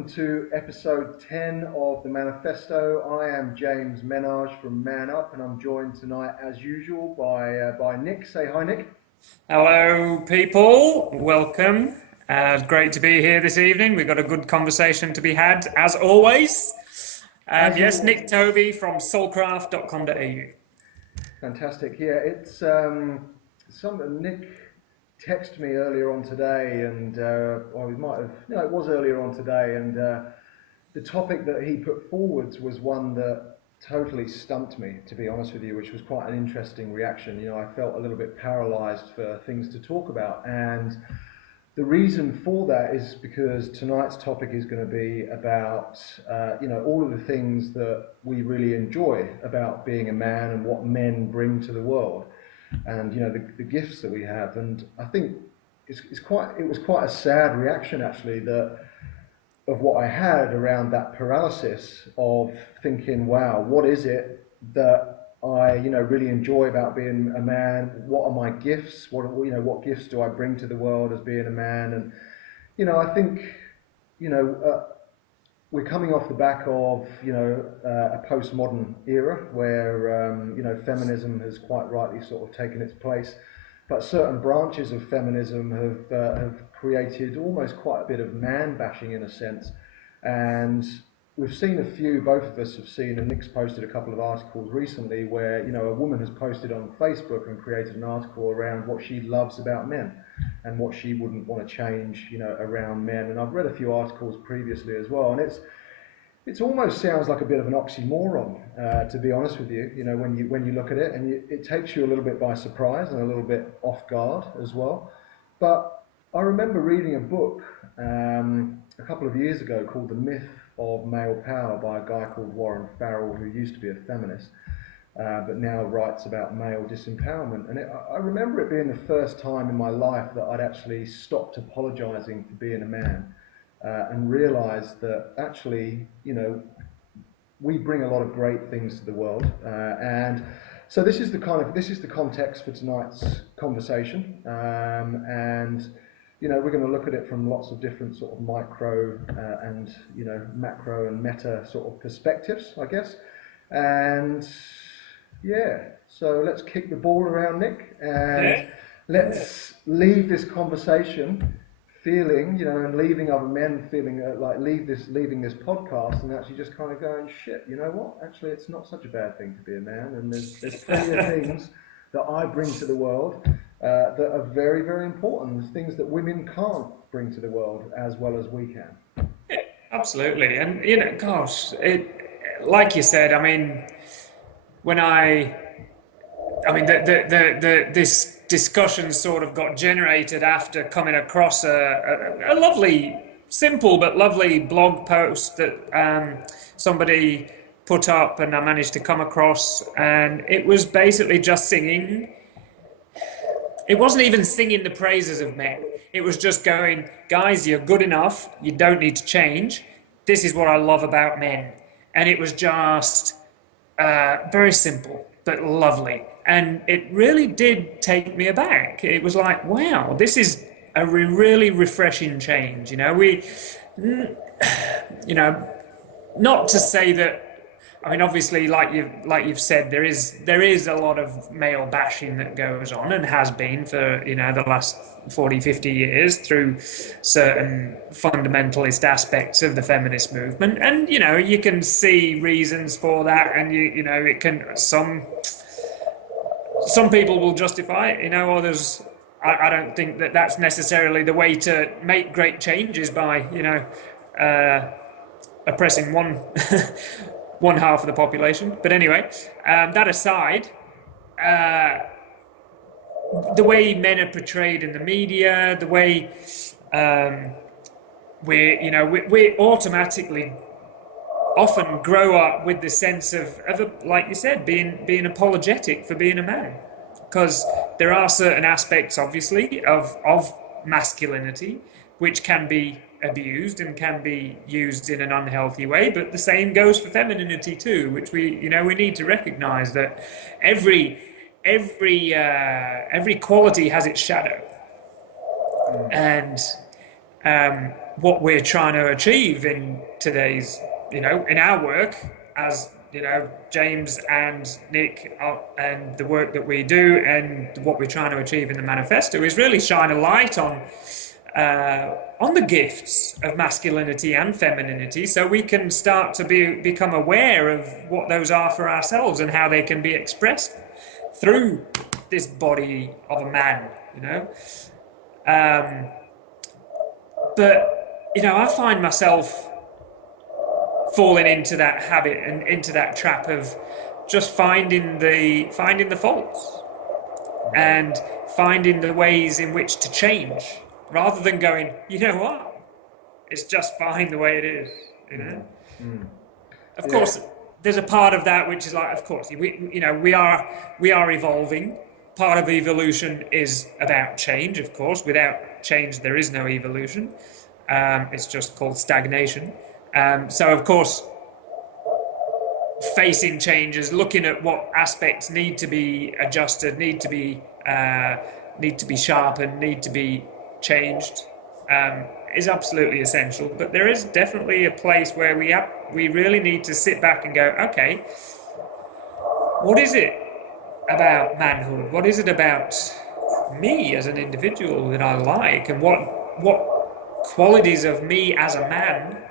welcome to episode 10 of the Manifesto. I am James Menage from Man Up, and I'm joined tonight, as usual, by Nick. Say hi, Nick. Hello, people. Welcome. Great to be here this evening. We've got a good conversation to be had, as always. Yes, Nick Tovey from soulcraft.com.au. Fantastic. Yeah, it's something Nick texted me earlier on today, and or he might have, no, it was earlier on today, and the topic that he put forwards was one that totally stumped me, to be honest with you, which was quite an interesting reaction. You know, I felt a little bit paralyzed for things to talk about, and the reason for that is because tonight's topic is going to be about, all of the things that we really enjoy about being a man and what men bring to the world, and the gifts that we have. And I think it was quite a sad reaction, actually, of what I had around that paralysis of thinking, wow, what is it that I really enjoy about being a man? What are my gifts? What gifts do I bring to the world as being a man? And I think we're coming off the back of a postmodern era where feminism has quite rightly sort of taken its place, but certain branches of feminism have created almost quite a bit of man bashing in a sense. And we've seen a few, both of us have seen, and Nick's posted a couple of articles recently where a woman has posted on Facebook and created an article around what she loves about men and what she wouldn't want to change around men. And I've read a few articles previously as well, and it almost sounds like a bit of an oxymoron, to be honest with you. When you look at it, and it takes you a little bit by surprise and a little bit off guard as well. But I remember reading a book a couple of years ago called The Myth of Male Power by a guy called Warren Farrell, who used to be a feminist, but now writes about male disempowerment. And I remember it being the first time in my life that I'd actually stopped apologizing for being a man, and realized that actually, we bring a lot of great things to the world. And so this is the context for tonight's conversation. And we're going to look at it from lots of different sort of micro and macro and meta sort of perspectives, I guess. And yeah, so let's kick the ball around, Nick, and let's leave this conversation feeling, and leaving other men feeling like leaving this podcast and actually just kind of going, shit, you know what? Actually, it's not such a bad thing to be a man, and there's plenty of things that I bring to the world that are very, very important, things that women can't bring to the world as well as we can. Yeah, absolutely. And like you said, I mean, this discussion sort of got generated after coming across a lovely, simple but lovely blog post that somebody put up, and I managed to come across, and it was basically just singing. It wasn't even singing the praises of men. It was just going, guys, you're good enough. You don't need to change. This is what I love about men. And it was just very simple, but lovely. And it really did take me aback. It was like, wow, this is a really refreshing change. Not to say that, I mean, obviously, like you've said, there is a lot of male bashing that goes on and has been for, the last 40, 50 years through certain fundamentalist aspects of the feminist movement. And, you can see reasons for that, and it can, some people will justify it, others, I don't think that that's necessarily the way to make great changes by, oppressing one half of the population. But anyway, that aside, the way men are portrayed in the media, the way we automatically often grow up with the sense of like you said, being apologetic for being a man, because there are certain aspects, obviously, of masculinity which can be abused and can be used in an unhealthy way, but the same goes for femininity too, which we need to recognize that every quality has its shadow. And what we're trying to achieve in today's, in our work as, James and Nick and the work that we do and what we're trying to achieve in the manifesto is really shine a light on the gifts of masculinity and femininity, so we can start to become aware of what those are for ourselves and how they can be expressed through this body of a man, But, I find myself falling into that habit and into that trap of just finding the faults and finding the ways in which to change, rather than going, you know what, it's just fine the way it is, Of course, there's a part of that which is like, of course, we are evolving. Part of evolution is about change, of course. Without change, there is no evolution. It's just called stagnation. So, of course, facing changes, looking at what aspects need to be adjusted, need to be sharpened, need to be changed, is absolutely essential. But there is definitely a place where we really need to sit back and go, okay, what is it about manhood? What is it about me as an individual that I like, and what qualities of me as a man,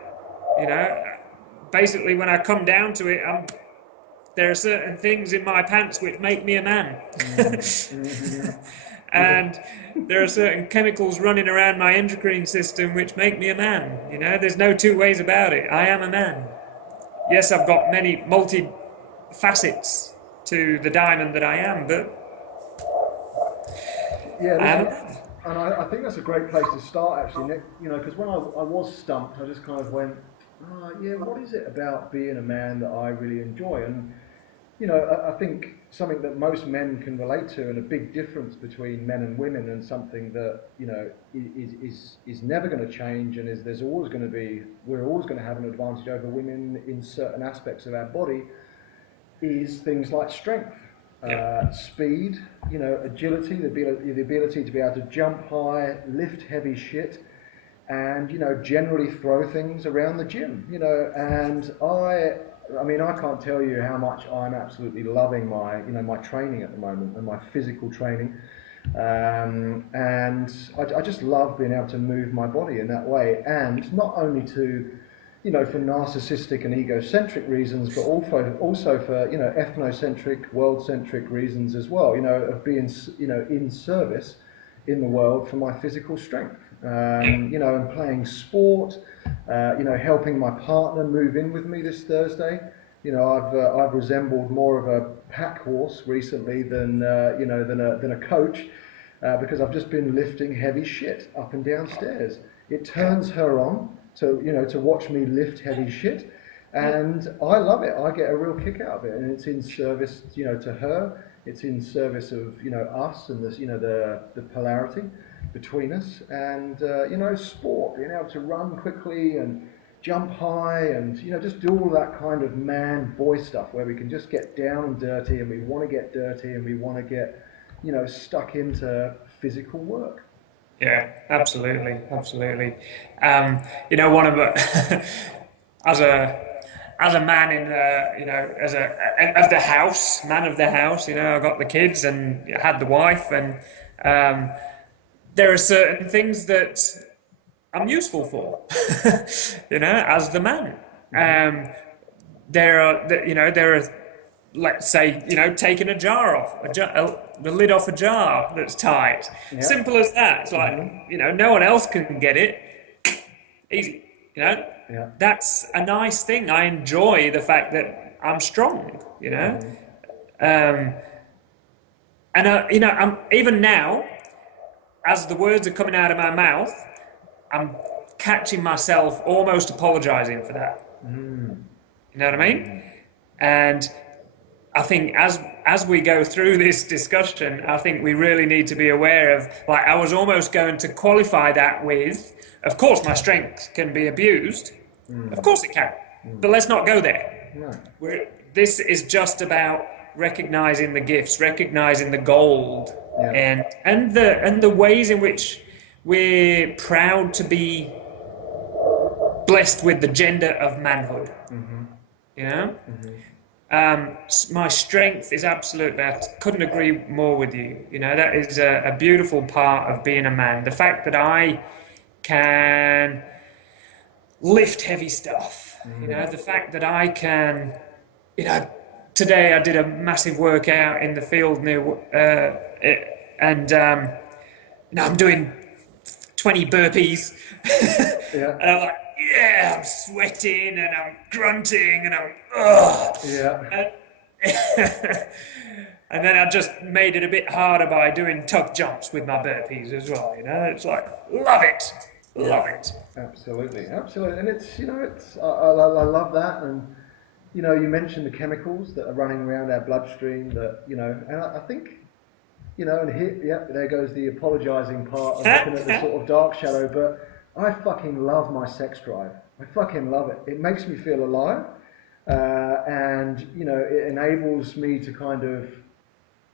basically when I come down to it, there are certain things in my pants which make me a man. And there are certain chemicals running around my endocrine system which make me a man. There's no two ways about it. I am a man. Yes, I've got many multi-facets to the diamond that I am, but and I think that's a great place to start, actually, Nick. Because when I was stumped, I just kind of went, what is it about being a man that I really enjoy? And I think something that most men can relate to, and a big difference between men and women, and something that is never going to change, and we're always going to have an advantage over women in certain aspects of our body, is things like strength, speed, agility, the ability to be able to jump high, lift heavy shit, and generally throw things around the gym. And I can't tell you how much I'm absolutely loving my training at the moment, and my physical training, and I just love being able to move my body in that way, and not only to for narcissistic and egocentric reasons, but also for ethnocentric, world-centric reasons as well. Of being in service in the world for my physical strength. And playing sport. Helping my partner move in with me this Thursday. I've resembled more of a pack horse recently than a coach, because I've just been lifting heavy shit up and down stairs. It turns her on to watch me lift heavy shit, and I love it. I get a real kick out of it, and it's in service to her. It's in service of us and this the polarity between us, and sport, being able to run quickly and jump high, and just do all that kind of man boy stuff where we can just get down and dirty, and we want to get dirty, and we want to get stuck into physical work. Yeah, absolutely. One of the as a man in as of the house, man of the house. I got the kids and had the wife, and there are certain things that I'm useful for, as the man. There are, let's say, taking a jar off, the lid off a jar that's tight. Yep. Simple as that. It's like, no one else can get it. Easy, Yeah. That's a nice thing. I enjoy the fact that I'm strong, And, I'm, even now, as the words are coming out of my mouth, I'm catching myself almost apologizing for that. You know what I mean? And I think as we go through this discussion, I think we really need to be aware of, like, I was almost going to qualify that with, of course my strength can be abused. Of course it can. But let's not go there. No. This is just about recognizing the gifts, recognizing the gold, and the ways in which we're proud to be blessed with the gender of manhood. You know, my strength is absolutely. I couldn't agree more with you. You know, that is a beautiful part of being a man. The fact that I can lift heavy stuff. You know, the fact that I can. You know, today I did a massive workout in the field near, and you know, I'm doing 20 burpees, Yeah. and I'm like, yeah, I'm sweating and I'm grunting and I'm, ugh. Yeah. And then I just made it a bit harder by doing tuck jumps with my burpees as well. You know, it's like, love it, love it. Absolutely, absolutely, and it's, you know, it's I love that. And you know, you mentioned the chemicals that are running around our bloodstream, that, you know, and I think, you know, and here, yeah, there goes the apologising part of looking at the sort of dark shadow, but I fucking love my sex drive. I fucking love it. It makes me feel alive, and, you know, it enables me to kind of,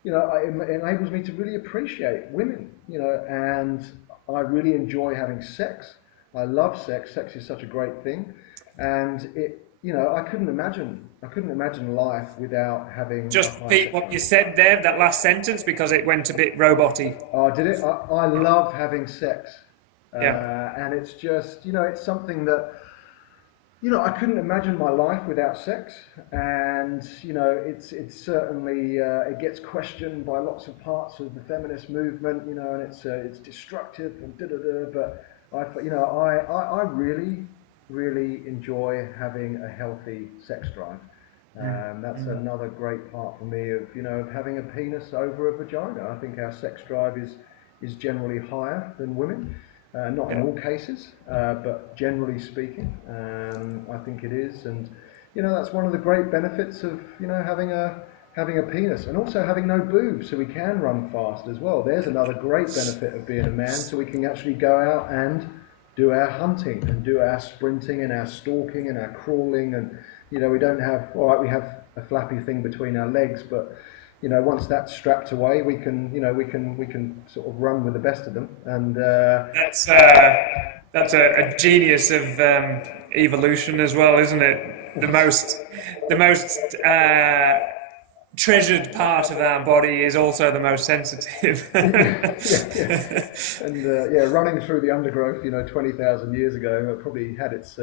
you know, it enables me to really appreciate women, you know, and I really enjoy having sex. I love sex. Sex is such a great thing, and it, you know, I couldn't imagine life without having. Just repeat what you said there, that last sentence, because it went a bit roboty. Oh, did it? I love having sex, Yeah. and it's just, you know, it's something that, you know, I couldn't imagine my life without sex, and, you know, it's certainly it gets questioned by lots of parts of the feminist movement, you know, and it's destructive and da da da. But I really enjoy having a healthy sex drive. That's another great part for me of, you know, of having a penis over a vagina. I think our sex drive is generally higher than women. Not in all cases, but generally speaking, I think it is. And, you know, that's one of the great benefits of, you know, having a penis, and also having no boobs, so we can run fast as well. There's another great benefit of being a man, so we can actually go out and do our hunting and do our sprinting and our stalking and our crawling. And, you know, we don't have, all right, we have a flappy thing between our legs, but, you know, once that's strapped away, we can, you know, we can sort of run with the best of them. And That's a genius of evolution as well, isn't it? The most treasured part of our body is also the most sensitive. yeah. And running through the undergrowth, you know, 20,000 years ago, it probably had its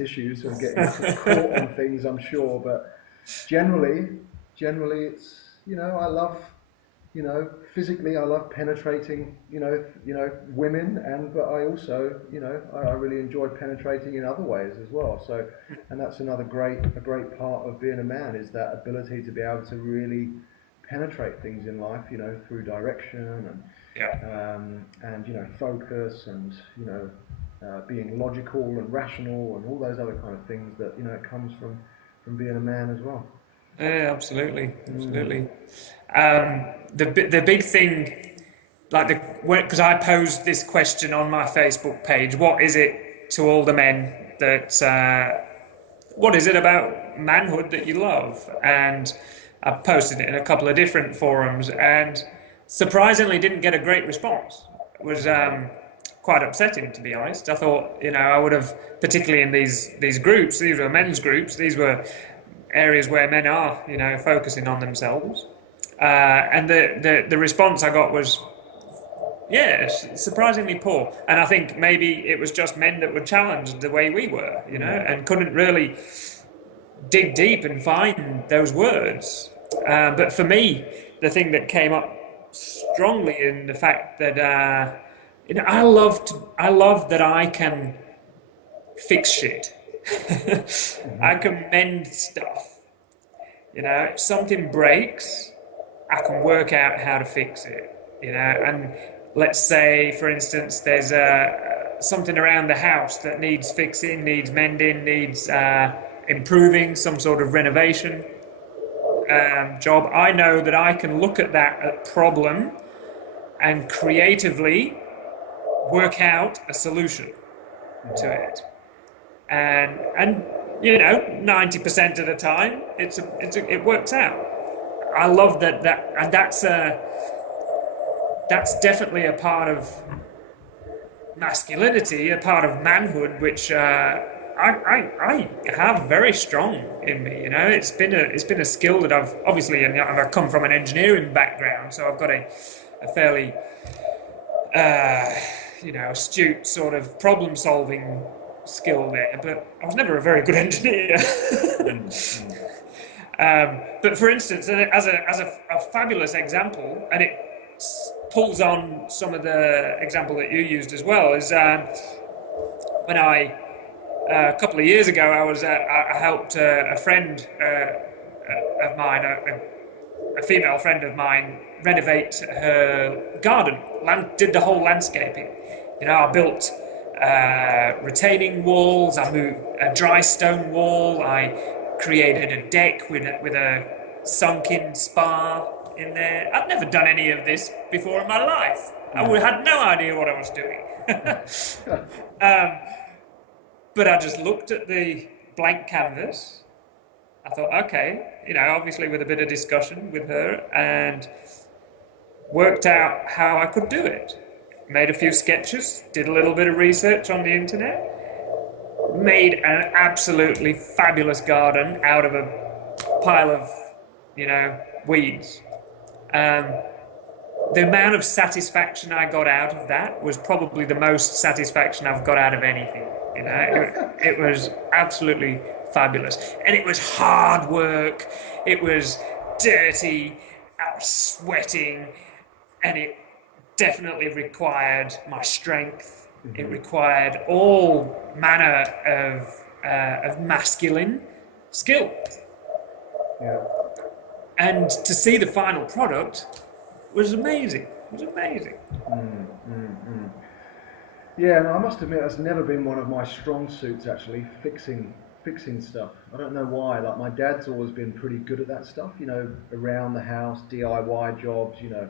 issues of getting caught on things, I'm sure. But generally, it's, you know, I love, you know, physically, I love penetrating, you know, women, but I also, you know, I really enjoy penetrating in other ways as well. So, and that's a great part of being a man, is that ability to be able to really penetrate things in life, you know, through direction and you know, focus, and, you know, being logical and rational and all those other kind of things that, you know, it comes from being a man as well. Yeah, absolutely. The big thing, like because I posed this question on my Facebook page, what is it to all the men that, what is it about manhood that you love? And I posted it in a couple of different forums, and surprisingly didn't get a great response. It was quite upsetting, to be honest. I thought, you know, I would have, particularly in these groups, these were men's groups, these were areas where men are, you know, focusing on themselves. And the response I got was, yeah, surprisingly poor. And I think maybe it was just men that were challenged the way we were, you know, and couldn't really dig deep and find those words. But for me, the thing that came up strongly in the fact that, you know, I love that I can fix shit. I can mend stuff. You know, if something breaks, I can work out how to fix it. You know, and let's say, for instance, there's something around the house that needs fixing, needs mending, needs improving, some sort of renovation job. I know that I can look at that problem and creatively work out a solution to it. And you know, 90% of the time, it works out. I love that, and that's definitely a part of masculinity, a part of manhood, which I have very strong in me. You know, it's been a skill that I've obviously, and I've come from an engineering background, so I've got a fairly you know, astute sort of problem solving skill there. But I was never a very good engineer. But for instance, as a fabulous example, and it pulls on some of the example that you used as well, is when a couple of years ago, I helped a friend of mine, a female friend of mine, renovate her garden. Did the whole landscaping. You know, I built retaining walls. I moved a dry stone wall. I created a deck with a sunken spa in there. I'd never done any of this before in my life. I had no idea what I was doing. But I just looked at the blank canvas. I thought, okay, you know, obviously with a bit of discussion with her, and worked out how I could do it. Made a few sketches, did a little bit of research on the internet, made an absolutely fabulous garden out of a pile of, you know, weeds. The amount of satisfaction I got out of that was probably the most satisfaction I've got out of anything. You know, it was absolutely fabulous, and it was hard work. It was dirty. I was sweating, and it definitely required my strength. It required all manner of masculine skill. Yeah. And to see the final product was amazing. It was amazing. Yeah, no, I must admit that's never been one of my strong suits, actually, fixing stuff. I don't know why. Like, my dad's always been pretty good at that stuff, you know, around the house, DIY jobs, you know,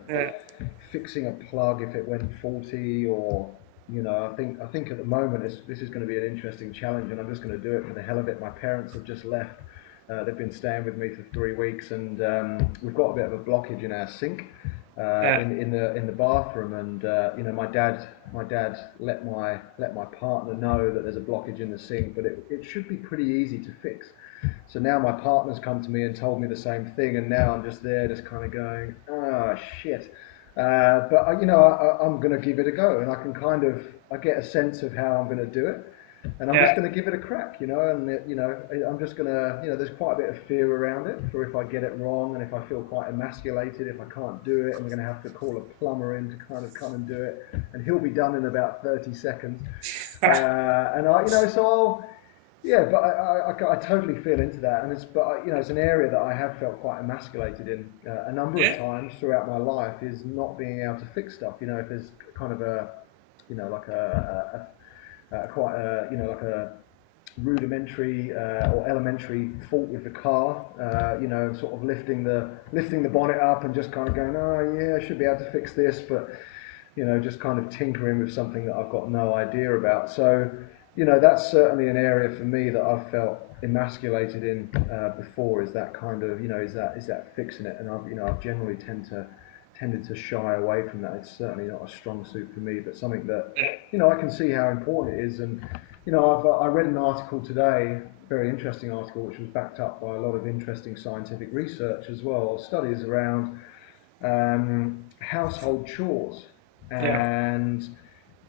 fixing a plug if it went faulty, or, you know, I think at the moment this is going to be an interesting challenge, and I'm just going to do it for the hell of it. My parents have just left. They've been staying with me for 3 weeks, and we've got a bit of a blockage in our sink. In the bathroom, and you know, my dad let my partner know that there's a blockage in the sink, but it should be pretty easy to fix. So now my partner's come to me and told me the same thing, and now I'm just there, just kind of going, oh shit. But you know, I'm going to give it a go, and I get a sense of how I'm going to do it. And I'm just going to give it a crack, you know, and you know, I'm just going to, you know, there's quite a bit of fear around it for if I get it wrong, and if I feel quite emasculated, if I can't do it, and we're going to have to call a plumber in to kind of come and do it, and he'll be done in about 30 seconds. And you know, so but I totally feel into that, and you know, it's an area that I have felt quite emasculated in a number of times throughout my life, is not being able to fix stuff. You know, if there's kind of a, you know, like quite a, you know, like a rudimentary or elementary fault with the car, you know, sort of lifting the bonnet up and just kind of going, oh yeah, I should be able to fix this, but you know, just kind of tinkering with something that I've got no idea about. So, you know, that's certainly an area for me that I've felt emasculated in before, is that kind of, you know, is that fixing it, and I've generally tended to shy away from that. It's certainly not a strong suit for me, but something that, you know, I can see how important it is. And you know, I read an article today, a very interesting article, which was backed up by a lot of interesting scientific research as well, studies around household chores, and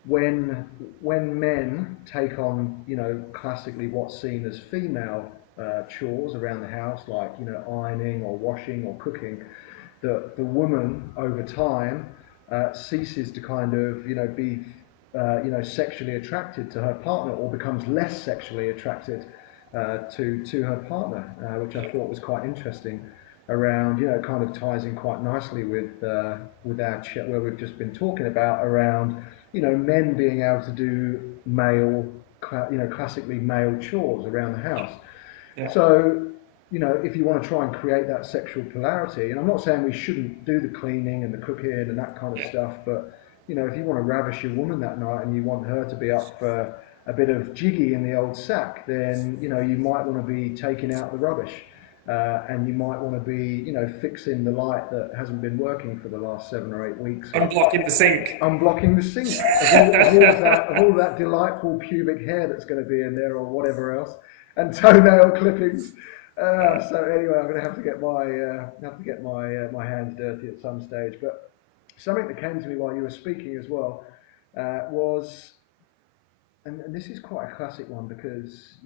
when men take on, you know, classically what's seen as female chores around the house, like, you know, ironing or washing or cooking, the woman over time ceases to kind of, you know, be you know, sexually attracted to her partner, or becomes less sexually attracted to her partner, which I thought was quite interesting. Around, you know, it kind of ties in quite nicely with our chat where we've just been talking about around, you know, men being able to do classically male chores around the house. So, you know, if you want to try and create that sexual polarity, and I'm not saying we shouldn't do the cleaning and the cooking and that kind of stuff, but, you know, if you want to ravish your woman that night and you want her to be up for a bit of jiggy in the old sack, then, you know, you might want to be taking out the rubbish. and you might want to be, fixing the light that hasn't been working for the last 7 or 8 weeks. Unblocking the sink. Unblocking the sink of all that delightful pubic hair that's going to be in there, or whatever else, and toenail clippings. So anyway, I'm going to have to get my hands dirty at some stage. But something that came to me while you were speaking as well was, and this is quite a classic one, because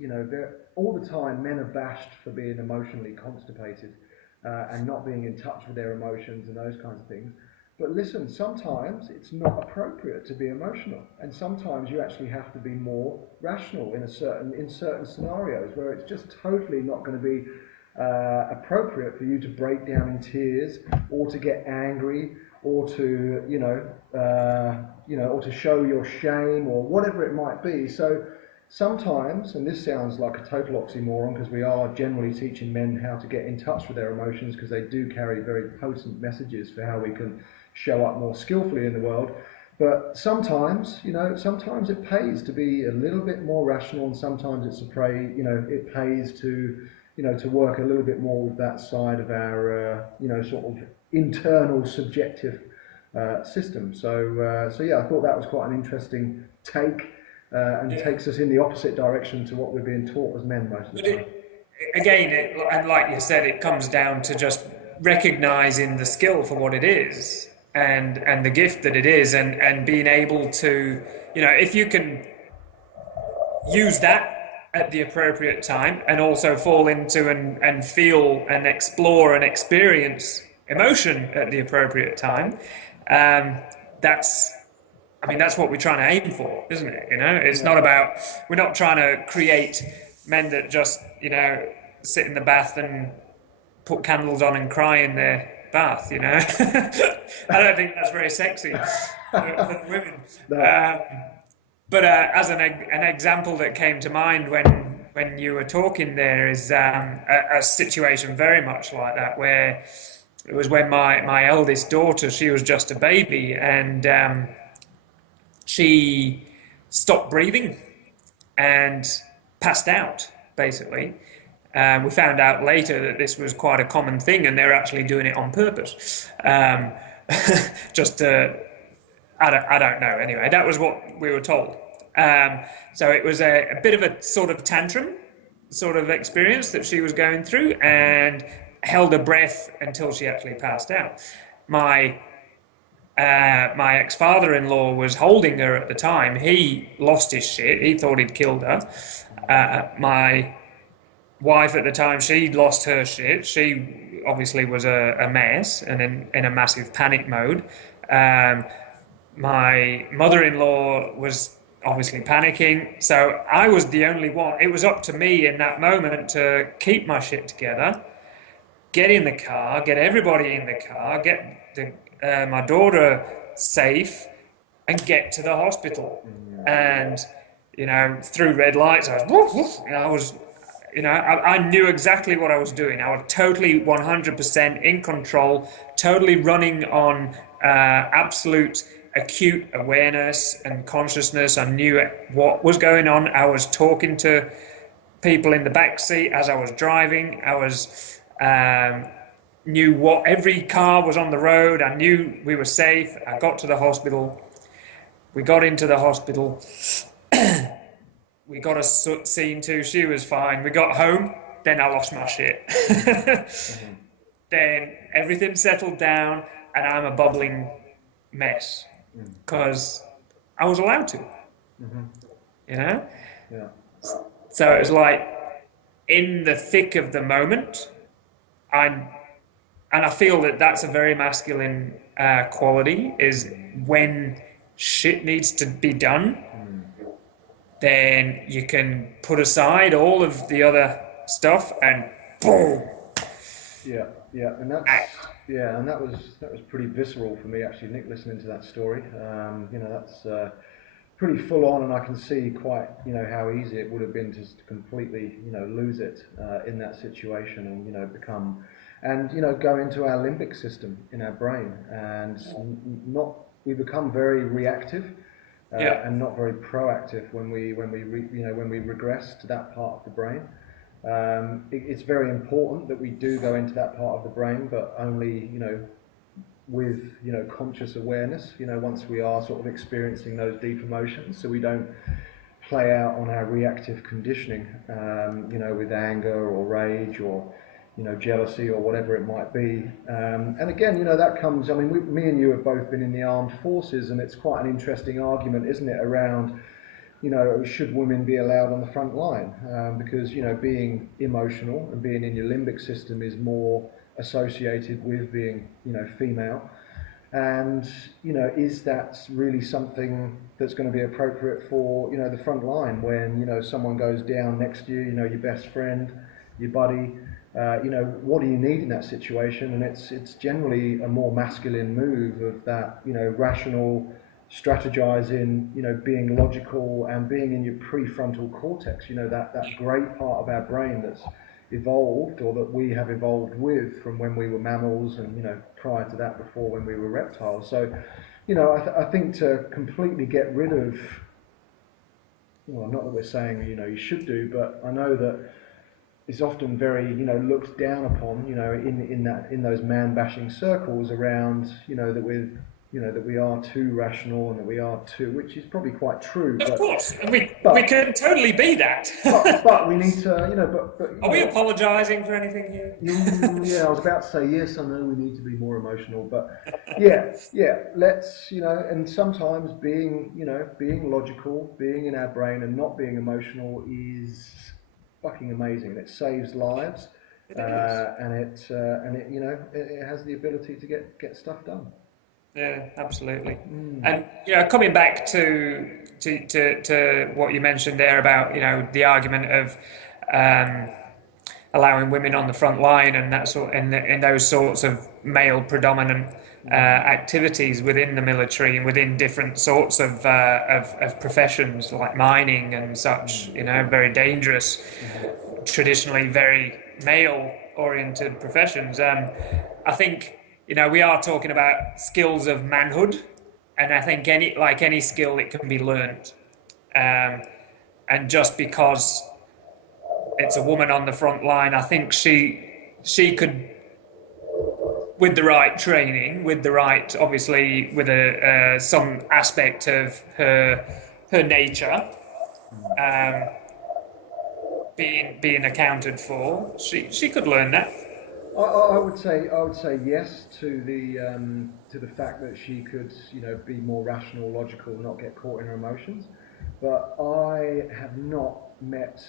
all the time men are bashed for being emotionally constipated and not being in touch with their emotions and those kinds of things. But listen, sometimes it's not appropriate to be emotional, and sometimes you actually have to be more rational in certain scenarios where it's just totally not going to be appropriate for you to break down in tears, or to get angry, or to or to show your shame, or whatever it might be. So sometimes, and this sounds like a total oxymoron, because we are generally teaching men how to get in touch with their emotions, because they do carry very potent messages for how we can show up more skillfully in the world. But sometimes, sometimes it pays to be a little bit more rational, and sometimes it pays to, to work a little bit more with that side of our, sort of internal subjective system. So yeah, I thought that was quite an interesting take, and takes us in the opposite direction to what we're being taught as men most of the time. And like you said, it comes down to just recognizing the skill for what it is, and the gift that it is, and being able to, if you can use that at the appropriate time, and also fall into and feel and explore and experience emotion at the appropriate time, that's what we're trying to aim for, isn't it? It's not about, we're not trying to create men that just, sit in the bath and put candles on and cry in their bath, I don't think that's very sexy for the women. No. But as an example that came to mind when you were talking there is a situation very much like that, where it was when my eldest daughter, she was just a baby, and she stopped breathing and passed out, basically. We found out later that this was quite a common thing, and they're actually doing it on purpose. Just to, I don't know. Anyway, that was what we were told. So it was a bit of a sort of tantrum sort of experience that she was going through, and held her breath until she actually passed out. My ex-father-in-law was holding her at the time. He lost his shit. He thought he'd killed her. My wife at the time, she lost her shit. She obviously was a mess and in a massive panic mode. My mother-in-law was obviously panicking. So I was the only one. It was up to me in that moment to keep my shit together, get in the car, get everybody in the car, get my daughter safe, and get to the hospital. And through red lights, I knew exactly what I was doing. I was totally 100% in control, totally running on absolute acute awareness and consciousness. I knew what was going on. I was talking to people in the back seat as I was driving. I was knew what every car was on the road. I knew we were safe. I got to the hospital. We got into the hospital. We got a scene too. She was fine. We got home. Then I lost my shit. Then everything settled down, and I'm a bubbling mess because I was allowed to. Yeah. So it was like in the thick of the moment. And I feel that that's a very masculine quality, is when shit needs to be done, then you can put aside all of the other stuff and boom. And that was pretty visceral for me, actually, Nick, listening to that story. That's pretty full on, and I can see quite how easy it would have been to completely lose it in that situation, and become, and go into our limbic system in our brain, and we become very reactive. And not very proactive when we regress to that part of the brain. It's very important that we do go into that part of the brain, but only, with, conscious awareness, once we are sort of experiencing those deep emotions, so we don't play out on our reactive conditioning, with anger or rage or, jealousy or whatever it might be. And again, that comes, I mean, me and you have both been in the armed forces, and it's quite an interesting argument, isn't it, around, should women be allowed on the front line? Because, being emotional and being in your limbic system is more associated with being, female. And, is that really something that's going to be appropriate for, the front line when, someone goes down next to you, your best friend, your buddy, what do you need in that situation? And it's generally a more masculine move of that, rational, strategizing, being logical and being in your prefrontal cortex, that great part of our brain that's evolved, or that we have evolved with from when we were mammals and, prior to that, before when we were reptiles. So, I think to completely get rid of, well, not that we're saying, you should do, but I know that it's often very, looked down upon, in those man-bashing circles around, that we're, that we are too rational and that we are too, which is probably quite true. Of course, and we can totally be that. but we need to, Are we apologising for anything here? Yeah, I was about to say yes. I know we need to be more emotional, but yeah. Let's, and sometimes being, being logical, being in our brain, and not being emotional is fucking amazing. It saves lives, and it it has the ability to get stuff done. Yeah, absolutely. And coming back to what you mentioned there about the argument of allowing women on the front line and that sort, in those sorts of male predominant activities within the military and within different sorts of professions like mining and such, very dangerous, traditionally very male oriented professions. I think we are talking about skills of manhood, and I think any skill, it can be learned. And just because it's a woman on the front line, I think she could, with the right training, with the right, obviously, with some aspect of her nature being accounted for, she could learn that. I would say yes to the fact that she could, be more rational, logical, not get caught in her emotions. But I have not met.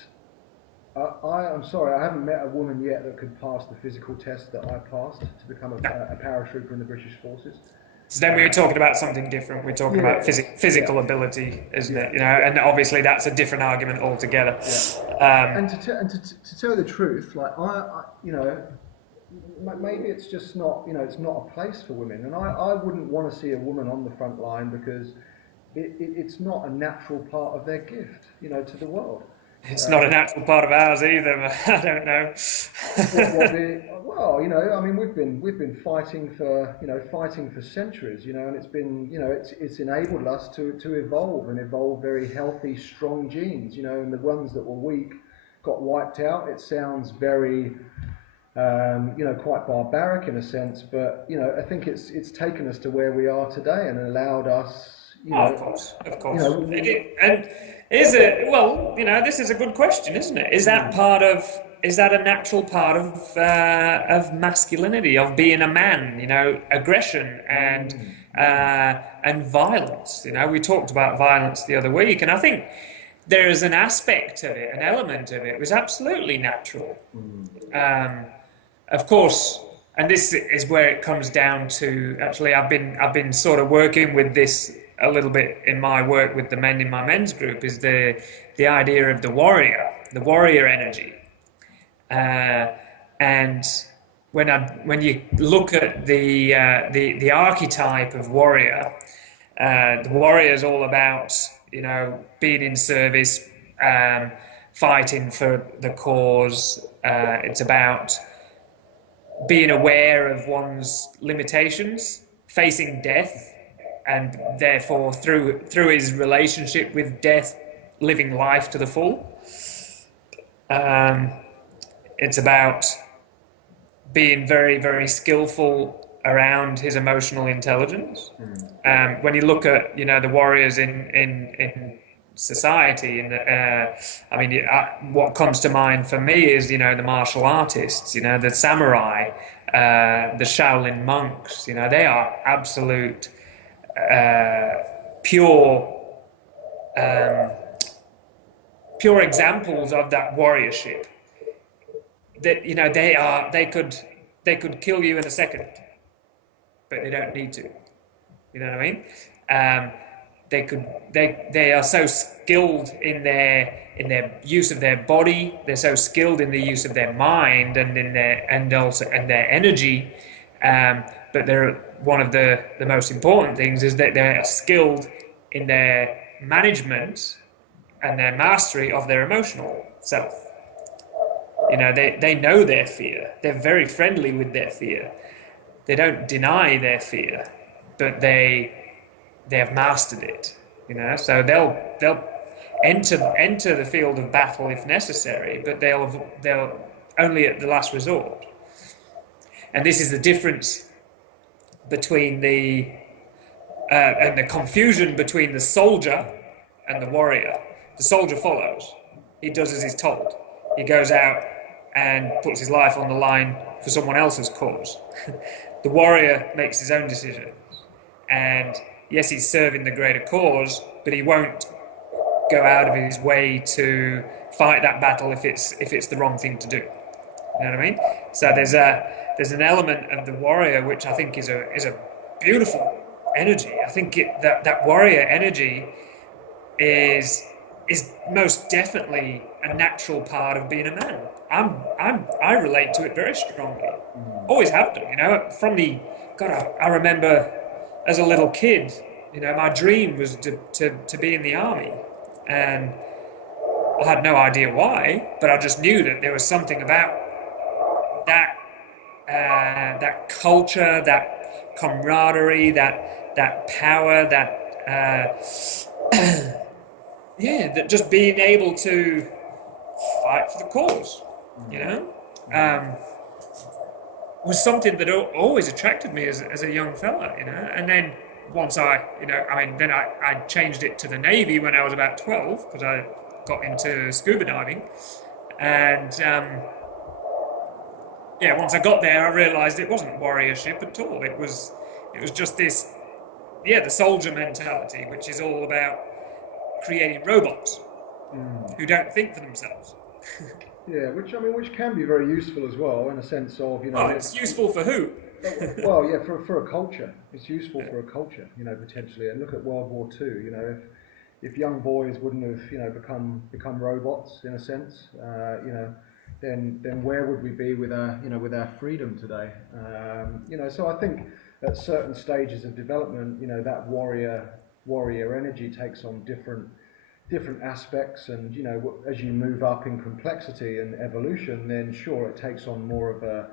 I'm sorry, I haven't met a woman yet that could pass the physical test that I passed to become a paratrooper in the British Forces. So then we were talking about something different. We're talking about physical ability, isn't it? And obviously that's a different argument altogether. Yeah. And to tell the truth, like I maybe it's just not, it's not a place for women, and I wouldn't want to see a woman on the front line because it's not a natural part of their gift, to the world. It's not a natural part of ours either. I don't know. Well, I mean, we've been fighting for centuries, and it's been, it's enabled us to evolve and evolve very healthy, strong genes, and the ones that were weak got wiped out. It sounds very, quite barbaric in a sense, but I think it's taken us to where we are today and allowed us, of course. And is it? Well, this is a good question, isn't it? Is that a natural part of masculinity, of being a man? Aggression and violence. We talked about violence the other week, and I think there is an aspect of it, an element of it, was absolutely natural. Of course, and this is where it comes down to. Actually, I've been sort of working with this a little bit in my work with the men in my men's group, is the idea of the warrior energy. And when you look at the archetype of warrior, the warrior is all about being in service, fighting for the cause. It's about being aware of one's limitations, facing death, and therefore through his relationship with death, living life to the full. It's about being very, very skillful around his emotional intelligence. When you look at, the warriors in society, and what comes to mind for me is, the martial artists, the samurai, the Shaolin monks. They are absolute pure pure examples of that warriorship. That they could kill you in a second, but they don't need to. You know what I mean? They are so skilled in their use of their body. They're so skilled in the use of their mind and in their energy. But they're one of the most important things is that they're skilled in their management and their mastery of their emotional self. They know their fear. They're very friendly with their fear. They don't deny their fear, but they have mastered it. So they'll enter the field of battle if necessary, but they'll only at the last resort. And this is the difference between and the confusion between the soldier and the warrior. The soldier follows. He does as he's told. He goes out and puts his life on the line for someone else's cause. The warrior makes his own decisions. And yes, he's serving the greater cause, but he won't go out of his way to fight that battle if it's the wrong thing to do. You know what I mean? So there's an element of the warrior which I think is a beautiful energy. I think that warrior energy is most definitely a natural part of being a man. I relate to it very strongly. Always have done. I remember as a little kid, my dream was to be in the army, and I had no idea why, but I just knew that there was something about that culture, that camaraderie, that power, that just being able to fight for the cause, was something that always attracted me as a young fella, And then once I changed it to the Navy when I was about 12 because I got into scuba diving, and once I got there, I realised it wasn't warriorship at all. It was just this, the soldier mentality, which is all about creating robots who don't think for themselves. Yeah, which can be very useful as well, in a sense of it's useful for who? Well, yeah, for a culture, it's useful for a culture, potentially. And look at World War II. If young boys wouldn't have become robots in a sense, then where would we be with our freedom today? So I think at certain stages of development, that warrior energy takes on different aspects, and as you move up in complexity and evolution, then sure, it takes on more of a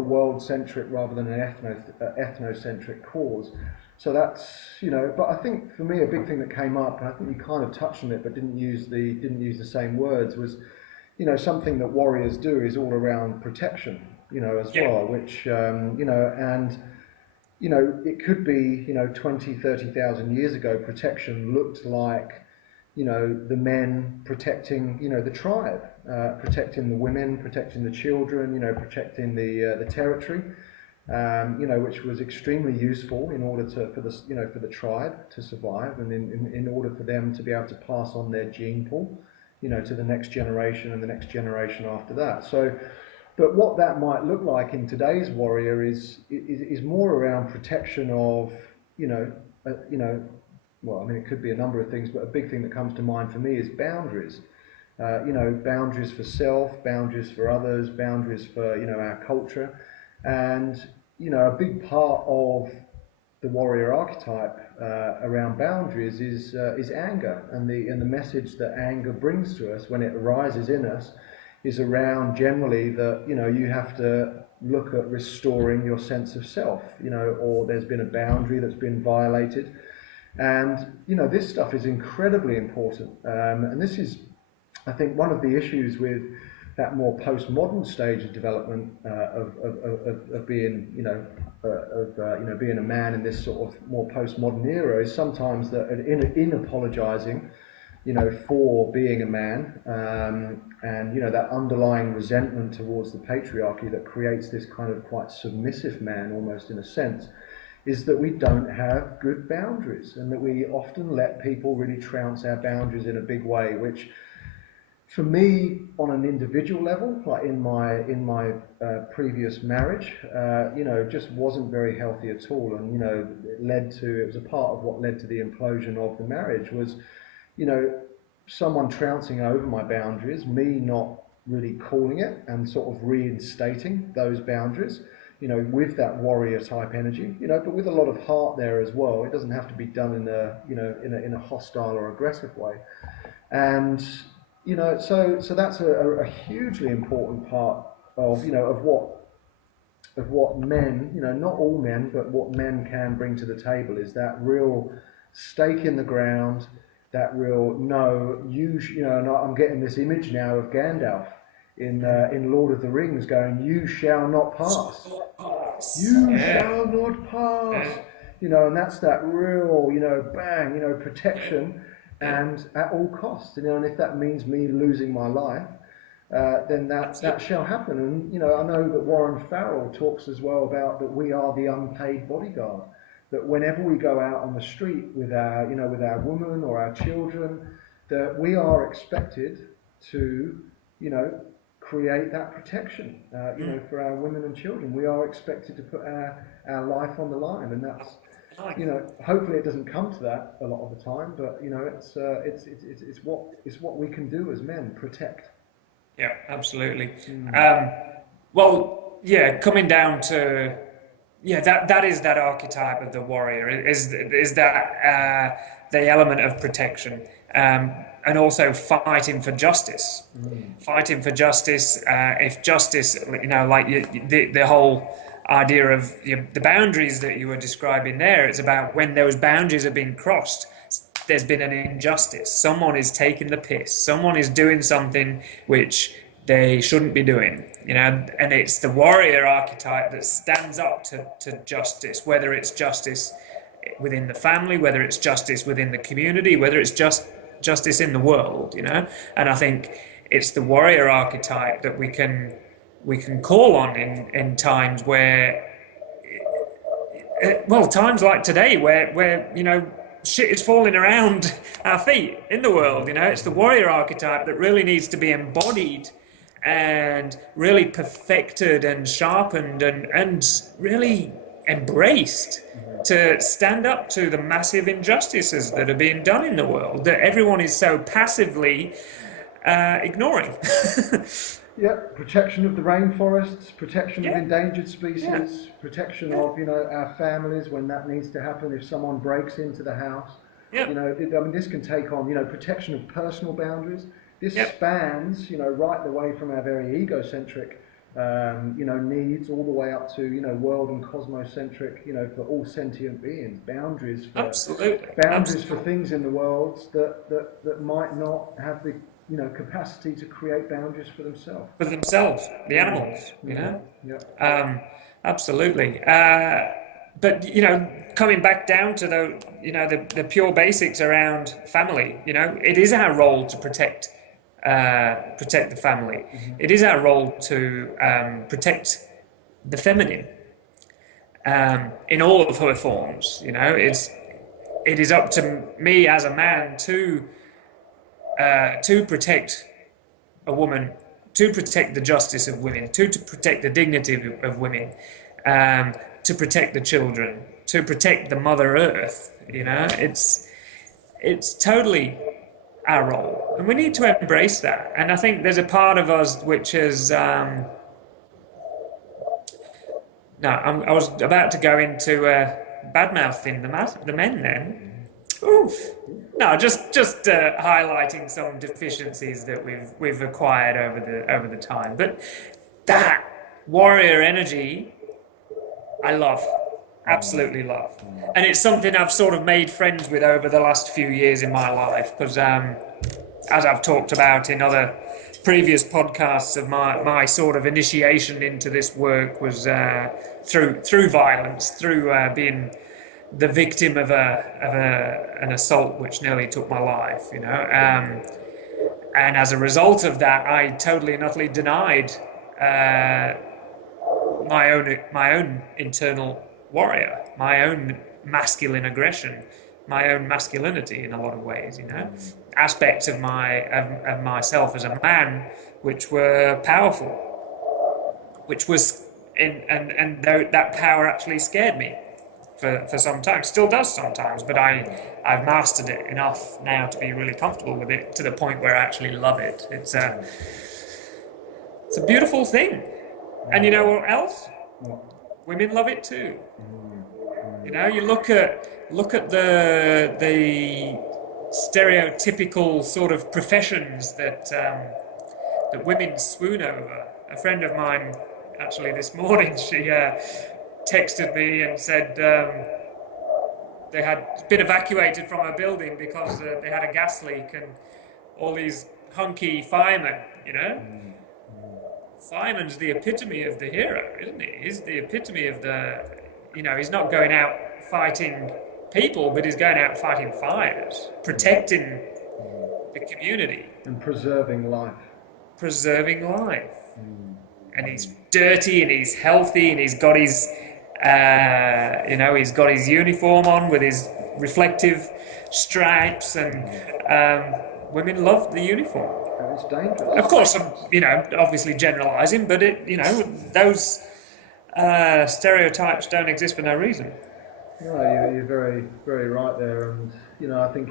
world-centric rather than an ethnocentric cause. So that's but I think for me a big thing that came up, and I think you kind of touched on it but didn't use the same words, was something that warriors do is all around protection, as well, which it could be, 20, 30,000 years ago, protection looked like, the men protecting, the tribe, protecting the women, protecting the children, protecting the territory, which was extremely useful in order for the tribe to survive, and in order for them to be able to pass on their gene pool, to the next generation and the next generation after that. So, but what that might look like in today's warrior is more around protection of, it could be a number of things, but a big thing that comes to mind for me is boundaries. Boundaries for self, boundaries for others, boundaries for, our culture. And, a big part of the warrior archetype around boundaries is anger, and the message that anger brings to us when it arises in us is around generally that you have to look at restoring your sense of self, or there's been a boundary that's been violated, and this stuff is incredibly important, and this is, I think, one of the issues with that more postmodern stage of development of being, being a man in this sort of more postmodern era is sometimes that in apologizing, for being a man, and that underlying resentment towards the patriarchy that creates this kind of quite submissive man, almost in a sense, is that we don't have good boundaries, and that we often let people really trounce our boundaries in a big way, which, for me, on an individual level, like in my previous marriage, just wasn't very healthy at all, and it was a part of what led to the implosion of the marriage was, someone trouncing over my boundaries, me not really calling it and sort of reinstating those boundaries, with that warrior type energy, but with a lot of heart there as well. It doesn't have to be done in a hostile or aggressive way, and so that's a hugely important part of what men, not all men, but what men can bring to the table is that real stake in the ground, that real and I'm getting this image now of Gandalf in Lord of the Rings going, "You shall not pass. You shall not pass." And that's that real, bang, protection, and at all costs, and if that means me losing my life, then that shall happen. And I know that Warren Farrell talks as well about that we are the unpaid bodyguard. That whenever we go out on the street with our women or our children, that we are expected to, create that protection, for our women and children. We are expected to put our life on the line, and that's, hopefully it doesn't come to that a lot of the time, but it's what we can do as men, protect. Yeah, absolutely. Coming down to. Yeah, that is that archetype of the warrior. Is that the element of protection, and also fighting for justice. Fighting for justice. If justice, the whole idea of the boundaries that you were describing there. It's about when those boundaries have been crossed. There's been an injustice. Someone is taking the piss. Someone is doing something which they shouldn't be doing, and it's the warrior archetype that stands up to justice, whether it's justice within the family, whether it's justice within the community, whether it's justice in the world, and I think it's the warrior archetype that we can call on in times where, times like today where shit is falling around our feet in the world, it's the warrior archetype that really needs to be embodied and really perfected and sharpened and really embraced to stand up to the massive injustices that are being done in the world that everyone is so passively ignoring. Yeah, protection of the rainforests, protection of endangered species, protection of our families when that needs to happen. If someone breaks into the house, this can take on protection of personal boundaries. This spans right the way from our very egocentric needs all the way up to world and cosmocentric for all sentient beings. Boundaries for things in the world that might not have the capacity to create boundaries for themselves. The animals, absolutely. But coming back down to the pure basics around family, it is our role to protect the family. It is our role to protect the feminine in all of her forms. It is up to me as a man to protect a woman, to protect the justice of women, to protect the dignity of women, to protect the children, to protect the Mother Earth. It's totally our role, and we need to embrace that. And I think there's a part of us which is I was about to go into bad-mouthing the men then. Oof. No, just highlighting some deficiencies that we've acquired over the time. But that warrior energy, I love, absolutely love, and it's something I've sort of made friends with over the last few years in my life, because as I've talked about in other previous podcasts of my sort of initiation into this work was through violence, through being the victim of an assault which nearly took my life, you know. And as a result of that, I totally and utterly denied my own internal warrior, my own masculine aggression, my own masculinity in a lot of ways, you know, aspects of myself as a man which were powerful, which was and that power actually scared me for some time, still does sometimes, but I've mastered it enough now to be really comfortable with it, to the point where I actually love it. It's a beautiful thing. And you know what else? Women love it too. You know, you look at the stereotypical sort of professions that women swoon over. A friend of mine, actually this morning, she texted me and said they had been evacuated from a building because they had a gas leak, and all these hunky firemen, you know. Fireman's the epitome of the hero, isn't he? He's the epitome of the, you know, he's not going out fighting people, but he's going out fighting fires, protecting the community. And preserving life. Preserving life. And he's dirty and he's healthy and he's got his, you know, he's got his uniform on with his reflective stripes, and women love the uniform. It's dangerous. Of course, I'm, you know, obviously generalising, but it, you know, those stereotypes don't exist for no reason. No, you're very, very right there, and you know, I think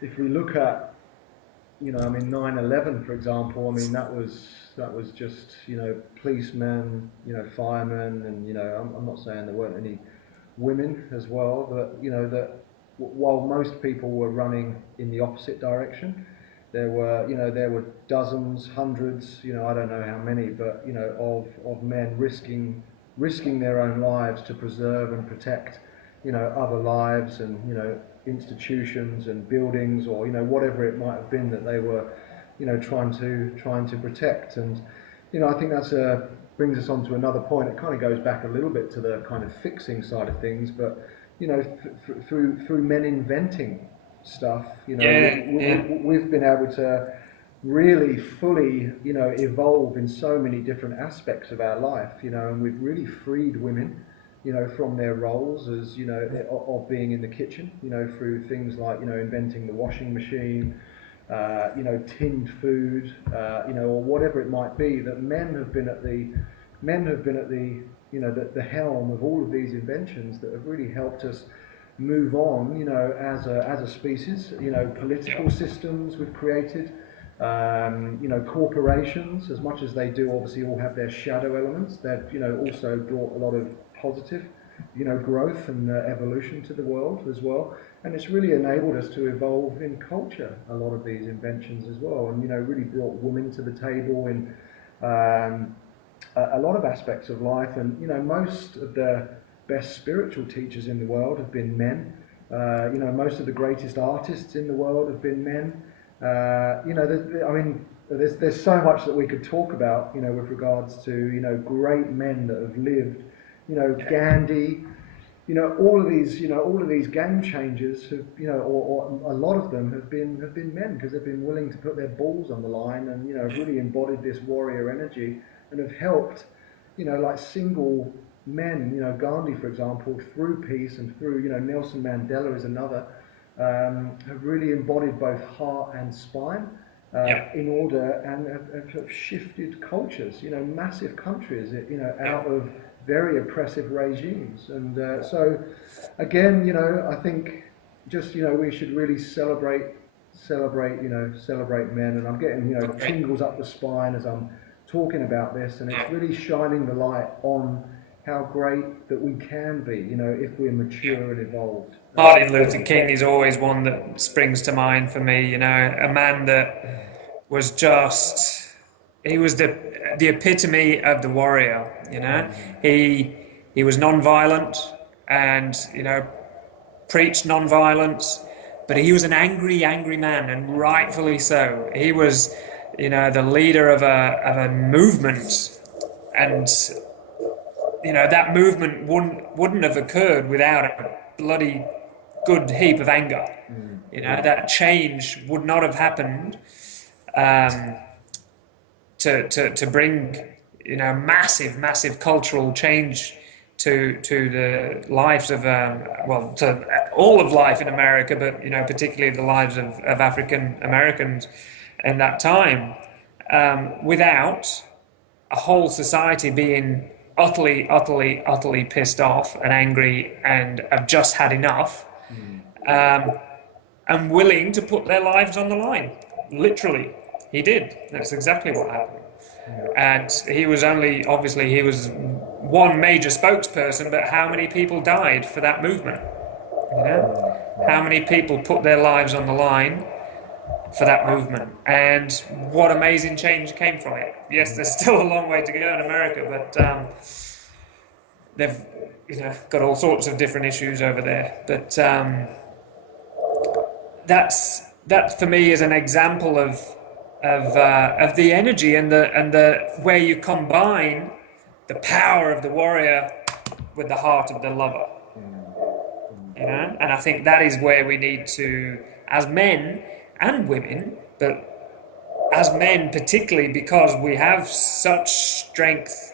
if we look at, you know, I mean, 9/11, for example, I mean, that was just, you know, policemen, you know, firemen, and you know, I'm not saying there weren't any women as well, but you know that while most people were running in the opposite direction, there were dozens, hundreds, you know, I don't know how many, but you know, of men risking their own lives to preserve and protect, you know, other lives and, you know, institutions and buildings, or you know, whatever it might have been that they were, you know, trying to protect. And you know, I think that's brings us on to another point. It kind of goes back a little bit to the kind of fixing side of things, but you know, through men inventing stuff, you know, we've been able to really fully, you know, evolve in so many different aspects of our life, you know, and we've really freed women, you know, from their roles as, you know, of being in the kitchen, you know, through things like, you know, inventing the washing machine, you know, tinned food, you know, or whatever it might be, that men have been at the, you know, the helm of all of these inventions that have really helped us move on, you know, as a species. You know, political systems we've created, you know, corporations, as much as they do obviously all have their shadow elements, they've, you know, also brought a lot of positive, you know, growth and evolution to the world as well. And it's really enabled us to evolve in culture, a lot of these inventions as well, and you know, really brought women to the table in a lot of aspects of life. And you know, most of the best spiritual teachers in the world have been men. You know, most of the greatest artists in the world have been men. You know, there's so much that we could talk about, you know, with regards to, you know, great men that have lived. You know, Gandhi. You know, all of these game changers have, you know, or a lot of them have been men, because they've been willing to put their balls on the line and, you know, really embodied this warrior energy and have helped, you know, like single men, you know, Gandhi, for example, through peace and through, you know, Nelson Mandela is another, have really embodied both heart and spine in order, and have shifted cultures, you know, massive countries, you know, out of very oppressive regimes. And so again, you know, I think just, you know, we should really celebrate men. And I'm getting, you know, tingles up the spine as I'm talking about this, and it's really shining the light on how great that we can be, you know, if we're mature and evolved. Martin Luther King is always one that springs to mind for me, you know, a man that was just, he was the epitome of the warrior, you know. He was non-violent and, you know, preached non-violence, but he was an angry, angry man, and rightfully so. He was, the leader of a movement, and that movement wouldn't have occurred without a bloody good heap of anger. That change would not have happened um, to bring massive, massive cultural change to the lives of to all of life in America, but particularly the lives of African Americans in that time, without a whole society being utterly, utterly, utterly pissed off and angry and have just had enough, and willing to put their lives on the line. Literally, he did. That's exactly what happened. And he was he was one major spokesperson, but how many people died for that movement? How many people put their lives on the line for that movement? And what amazing change came from it. Yes, there's still a long way to go in America, but they've got all sorts of different issues over there. But that for me is an example of the energy and the where you combine the power of the warrior with the heart of the lover. And I think that is where we need to, as men and women, but as men particularly, because we have such strength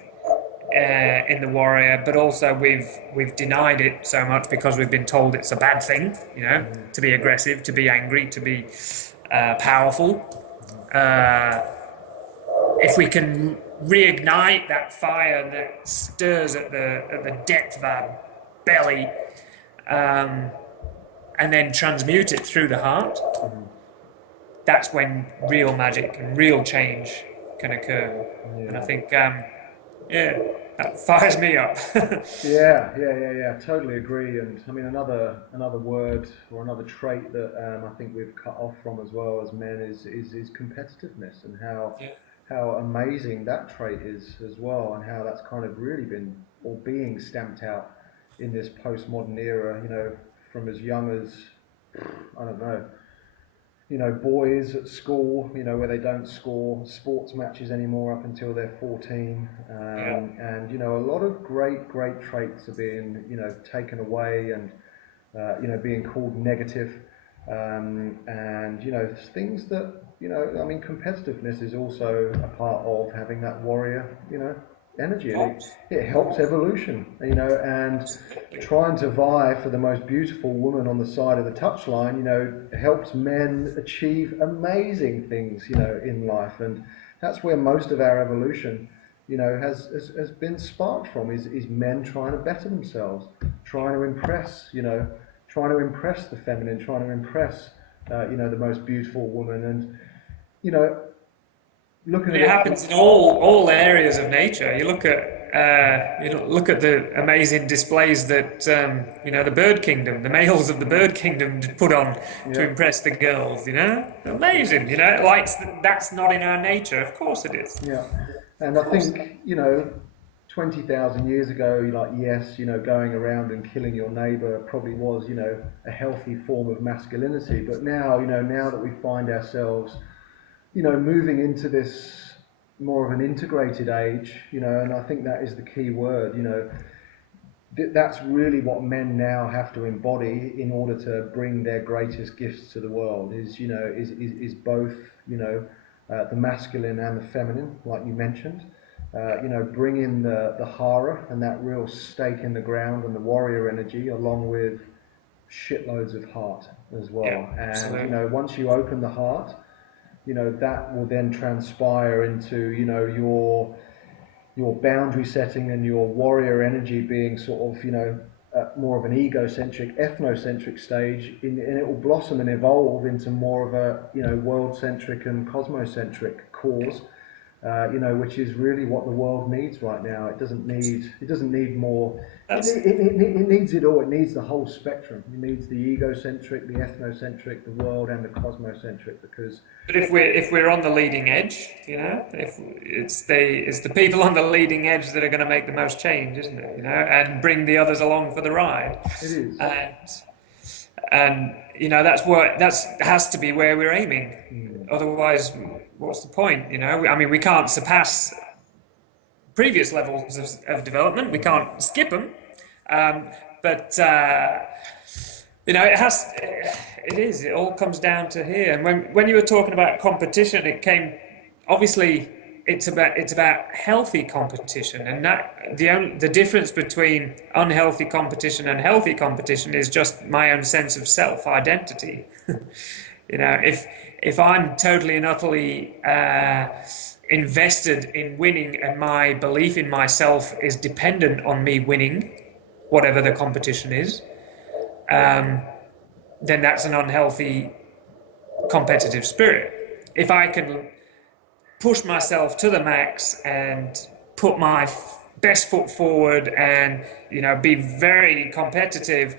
in the warrior, but also we've denied it so much because we've been told it's a bad thing, to be aggressive, to be angry, to be powerful. If we can reignite that fire that stirs at the depth of our belly, and then transmute it through the heart, that's when real magic and real change can occur. And I think, that fires me up. Yeah. Totally agree. And I mean, another word or another trait that I think we've cut off from as well as men is competitiveness, and how amazing that trait is as well, and how that's kind of really been or being stamped out in this postmodern era. From as young as I don't know, boys at school, where they don't score sports matches anymore up until they're 14. And, a lot of great traits are being, taken away and, being called negative. And, things that, competitiveness is also a part of having that warrior, energy. It helps evolution, and trying to vie for the most beautiful woman on the side of the touchline, helps men achieve amazing things, in life. And that's where most of our evolution, has been sparked from, is men trying to better themselves, trying to impress, trying to impress the feminine, trying to impress, the most beautiful woman. And, it happens in all areas of nature. You look at the amazing displays that the bird kingdom, the males of the bird kingdom put on to impress the girls. Amazing. That's not in our nature. Of course it is. Yeah, and I think 20,000 years ago, going around and killing your neighbour probably was a healthy form of masculinity. But now now that we find ourselves moving into this more of an integrated age, and I think that is the key word, that's really what men now have to embody in order to bring their greatest gifts to the world, is both, the masculine and the feminine, like you mentioned, bring in the hara and that real stake in the ground and the warrior energy, along with shitloads of heart as well. Yeah, and, once you open the heart, that will then transpire into, your boundary setting and your warrior energy being sort of, more of an egocentric, ethnocentric stage, and it will blossom and evolve into more of a, world-centric and cosmocentric cause, which is really what the world needs right now. It doesn't need more. It needs it all. It needs the whole spectrum. It needs the egocentric, the ethnocentric, the world, and the cosmocentric. But if we're on the leading edge, if it's the people on the leading edge that are going to make the most change, isn't it? And bring the others along for the ride. It is. And that's has to be where we're aiming. Otherwise, what's the point? I mean, we can't surpass previous levels of development. We can't skip them. Um, but it all comes down to here. And when you were talking about competition, obviously it's about healthy competition, and that the difference between unhealthy competition and healthy competition is just my own sense of self identity. If I'm totally and utterly invested in winning, and my belief in myself is dependent on me winning, whatever the competition is, then that's an unhealthy competitive spirit. If I can push myself to the max and put my best foot forward and be very competitive,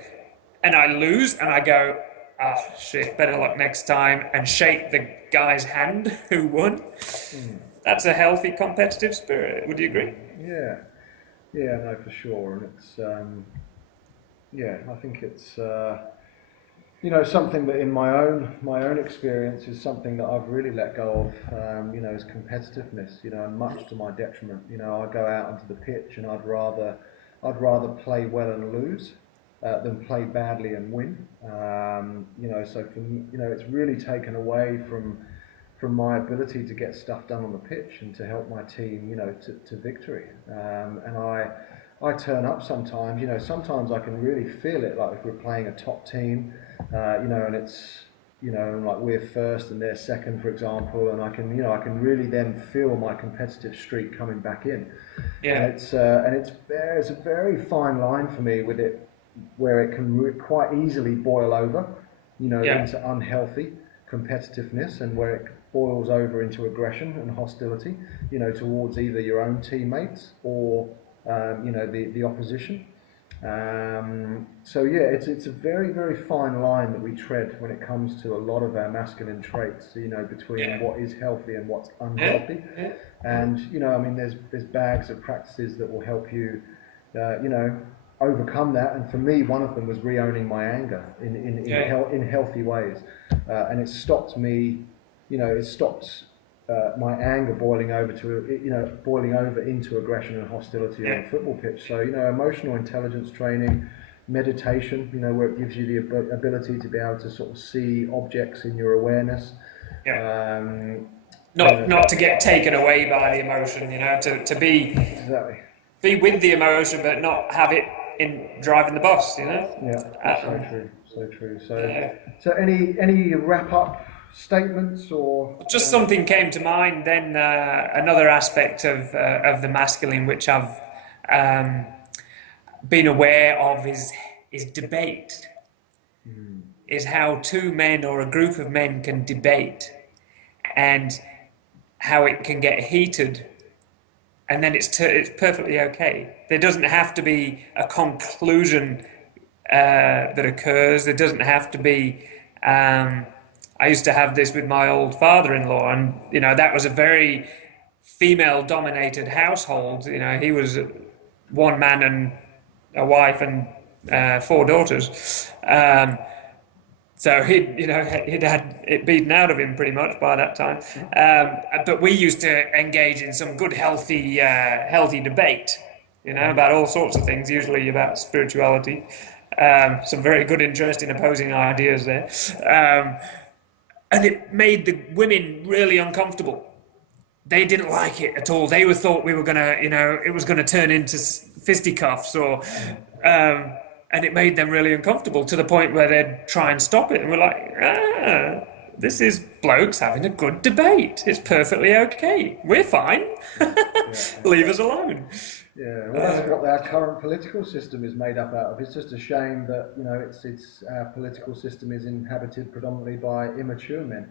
and I lose and I go, ah, shit, better luck next time, and shake the guy's hand who won, that's a healthy competitive spirit. Would you agree? Yeah, no, for sure. And it's I think it's something that in my own experience is something that I've really let go of. Is competitiveness. And much to my detriment. I go out onto the pitch and I'd rather play well and lose than play badly and win. So for me, it's really taken away from my ability to get stuff done on the pitch and to help my team, to victory. And I turn up sometimes. Sometimes I can really feel it. Like if we're playing a top team, and it's like we're first and they're second, for example, and I can really then feel my competitive streak coming back in. Yeah. And there's a very fine line for me with it, where it can quite easily boil over, into unhealthy competitiveness, and where it boils over into aggression and hostility, towards either your own teammates or the opposition. It's a very, very fine line that we tread when it comes to a lot of our masculine traits, between what is healthy and what's unhealthy. And there's bags of practices that will help you overcome that. And for me, one of them was re-owning my anger in healthy ways, and it stopped me. It stopped my anger boiling over into aggression and hostility on the football pitch. So emotional intelligence training, meditation, where it gives you the ability to be able to sort of see objects in your awareness. Not to get taken away by the emotion, to be exactly. Be with the emotion, but not have it in driving the bus. So true. So any wrap up statements or just something came to mind then. Another aspect of the masculine which I've been aware of is debate. Is how two men or a group of men can debate, and how it can get heated, and then it's perfectly okay. There doesn't have to be a conclusion that occurs. There doesn't have to be. I used to have this with my old father-in-law, and that was a very female-dominated household. He was one man and a wife and 4 daughters. So he'd had it beaten out of him pretty much by that time. But we used to engage in some good, healthy debate, about all sorts of things, usually about spirituality. Some very good, interesting, opposing ideas there. And it made the women really uncomfortable. They didn't like it at all. They thought we were going to, it was going to turn into fisticuffs or... and it made them really uncomfortable, to the point where they'd try and stop it. And we're like, this is blokes having a good debate. It's perfectly okay. We're fine. Leave us alone. Yeah, well, that's what our current political system is made up out of. It's just a shame that our political system is inhabited predominantly by immature men.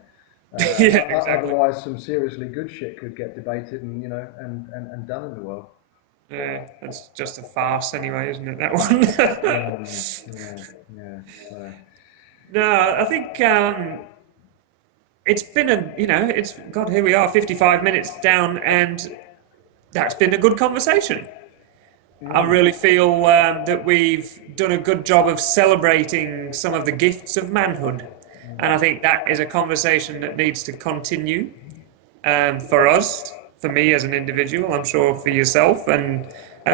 Exactly. Otherwise, some seriously good shit could get debated and and done in the world. Yeah, that's just a farce anyway, isn't it, that one? So. No, I think it's been here we are, 55 minutes down, and that's been a good conversation. I really feel that we've done a good job of celebrating some of the gifts of manhood. And I think that is a conversation that needs to continue for us, for me as an individual, I'm sure for yourself, and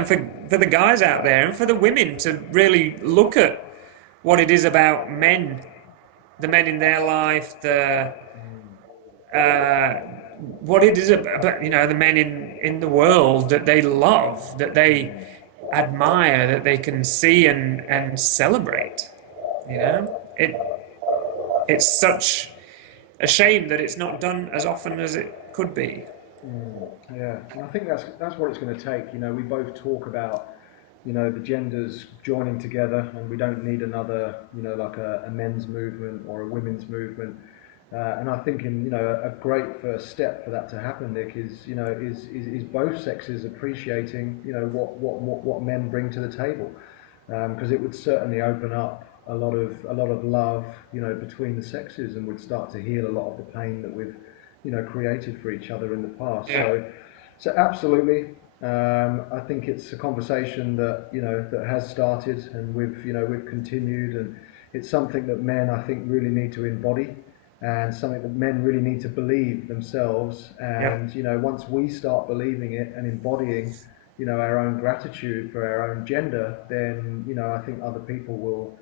for the guys out there, and for the women to really look at what it is about men, the men in their life, what it is about, the men in the world that they love, that they admire, that they can see and celebrate. It's such a shame that it's not done as often as it could be. Yeah, and I think that's what it's going to take. We both talk about the genders joining together, and we don't need another like a men's movement or a women's movement. And I think a great first step for that to happen, Nick, is both sexes appreciating what men bring to the table, because it would certainly open up a lot of love between the sexes, and would start to heal a lot of the pain that we've created for each other in the past. Yeah. So absolutely, I think it's a conversation that that has started, and we've continued, and it's something that men, I think, really need to embody, and something that men really need to believe themselves. And once we start believing it and embodying our own gratitude for our own gender, then I think other people will,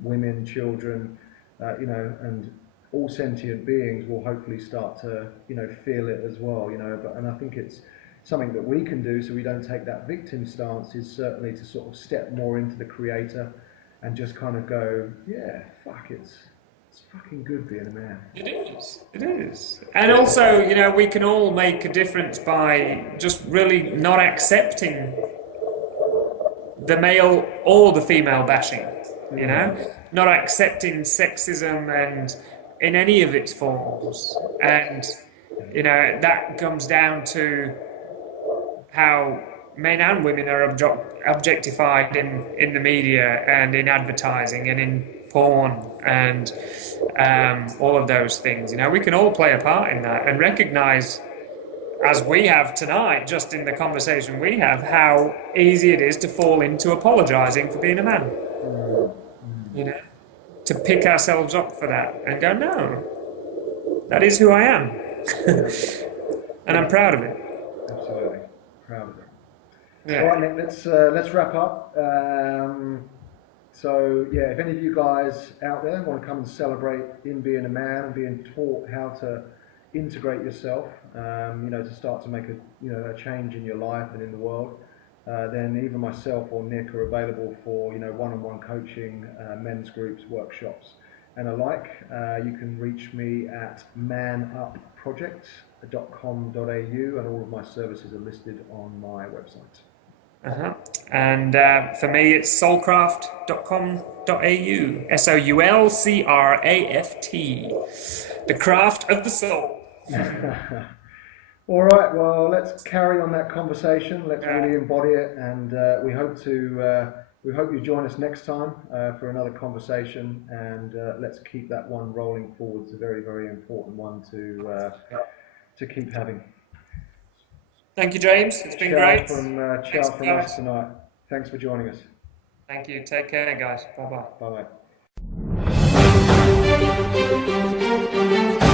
women, children, and all sentient beings will hopefully start to feel it as well. And I think it's something that we can do, so we don't take that victim stance, is certainly to sort of step more into the creator and just kind of go, yeah, fuck, it's fucking good being a man. It is. And also, we can all make a difference by just really not accepting the male or the female bashing, not accepting sexism and in any of its forms. And, that comes down to how men and women are objectified in the media and in advertising and in porn and all of those things. We can all play a part in that and recognise, as we have tonight, just in the conversation we have, how easy it is to fall into apologising for being a man. To pick ourselves up for that and go, no, that is who I am. And I'm proud of it. Absolutely. Proud of it. Yeah. All right, Nick, let's wrap up. So yeah, if any of you guys out there want to come and celebrate in being a man and being taught how to integrate yourself, to start to make a change in your life and in the world, then either myself or Nick are available for one-on-one coaching, men's groups, workshops, and alike. You can reach me at manupproject.com.au, and all of my services are listed on my website. And for me, it's soulcraft.com.au. SOULCRAFT. The craft of the soul. All right, well, let's carry on that conversation. Let's really embody it, and we hope you join us next time for another conversation, and let's keep that one rolling forward. It's a very, very important one to keep having. Thank you, James. It's been great. From us tonight. Thanks for joining us. Thank you. Take care, guys. Bye-bye. Bye-bye.